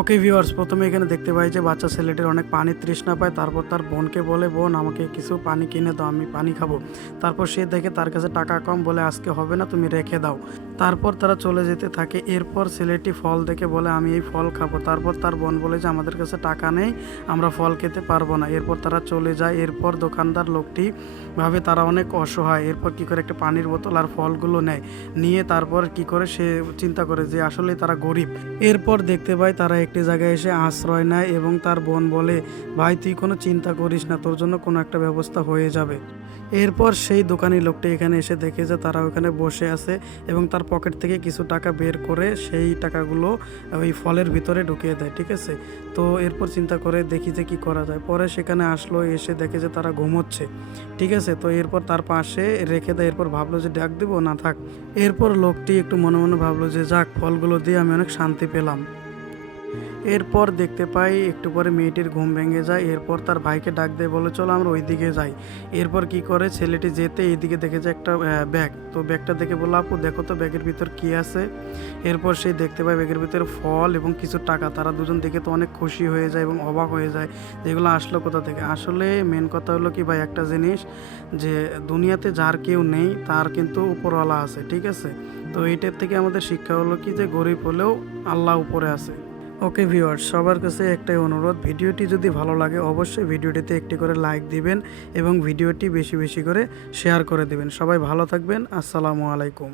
Okay viewers, প্রথমে এখানে দেখতে পাই যে বাচ্চা ছেলেটির অনেক পানির তৃষ্ণা পায়। তারপর তার বোনকে বলে, বোন আমাকে কিছু পানি কিনে দাও, আমি পানি খাবো। তারপর সে দেখে তার কাছে টাকা কম, বলে আজকে হবে না, তুমি রেখে দাও। তারপর তারা চলে যেতে থাকে। এরপর ছেলেটি ফল দেখে বলে আমি এই ফল খাবো। তারপর তার বোন বলে যে আমাদের কাছে টাকা নেই, আমরা ফল খেতে পারবো না। এরপর তারা চলে যায়। এরপর দোকানদার লোকটি ভাবে তারা অনেক অসহায়। এরপর কি করে একটা পানির বোতল আর ফলগুলো নেয়, নিয়ে তারপর কি করে সে চিন্তা করে যে আসলে তারা গরিব। এরপর দেখতে পাই তারা একটি জায়গায় এসে আশ্রয় নেয় এবং তার বোন বলে, ভাই তুই কোনো চিন্তা করিস না, তোর জন্য কোনো একটা ব্যবস্থা হয়ে যাবে। এরপর সেই দোকানি লোকটি এখানে এসে দেখে যে তারা ওখানে বসে আছে এবং তার পকেট থেকে কিছু টাকা বের করে সেই টাকাগুলো ওই ফলের ভিতরে ঢুকিয়ে দেয়, ঠিক আছে। তো এরপর চিন্তা করে দেখি যে কি করা যায়। পরে সেখানে আসলো, এসে দেখে যে তারা ঘুমোচ্ছে, ঠিক আছে। তো এরপর তার পাশে রেখে দেয়। এরপর ভাবলো যে ডাক দিব না থাক। এরপর লোকটি একটু মনে মনে ভাবলো যে যাক, ফলগুলো দিয়ে আমি অনেক শান্তি পেলাম। এরপর দেখতে পাই একটু পরে মেয়েটির ঘুম ভেঙে যায়। এরপর তার ভাইকে ডাক দেয়, বলে চলো আমরা ওই দিকে যাই। এরপর কি করে ছেলেটি যেতে এইদিকে দেখে যায় একটা ব্যাগ। তো ব্যাগটা দেখে বললো, আপু দেখো তো ব্যাগের ভিতর কি আছে। এরপর সে দেখতে পায় ব্যাগের ভিতরে ফল এবং কিছু টাকা। তারা দুজন দেখে তো অনেক খুশি হয়ে যায় এবং অবাক হয়ে যায় যে এগুলো আসলো কোথা থেকে। আসলে মেন কথা হলো কি ভাই, একটা জিনিস যে দুনিয়াতে যার কেউ নেই তার কিন্তু উপরওয়ালা আছে, ঠিক আছে। তো এইটার থেকে আমাদের শিক্ষা হলো কি যে গরিব হলেও আল্লাহ উপরে আছে। ওকে ভিউয়ার্স, সবার কাছে একটাই অনুরোধ, ভিডিওটি যদি ভালো লাগে অবশ্যই ভিডিওটিতে একটি করে লাইক দিবেন এবং ভিডিওটি বেশি বেশি করে শেয়ার করে দিবেন। সবাই ভালো থাকবেন। আসসালামু আলাইকুম।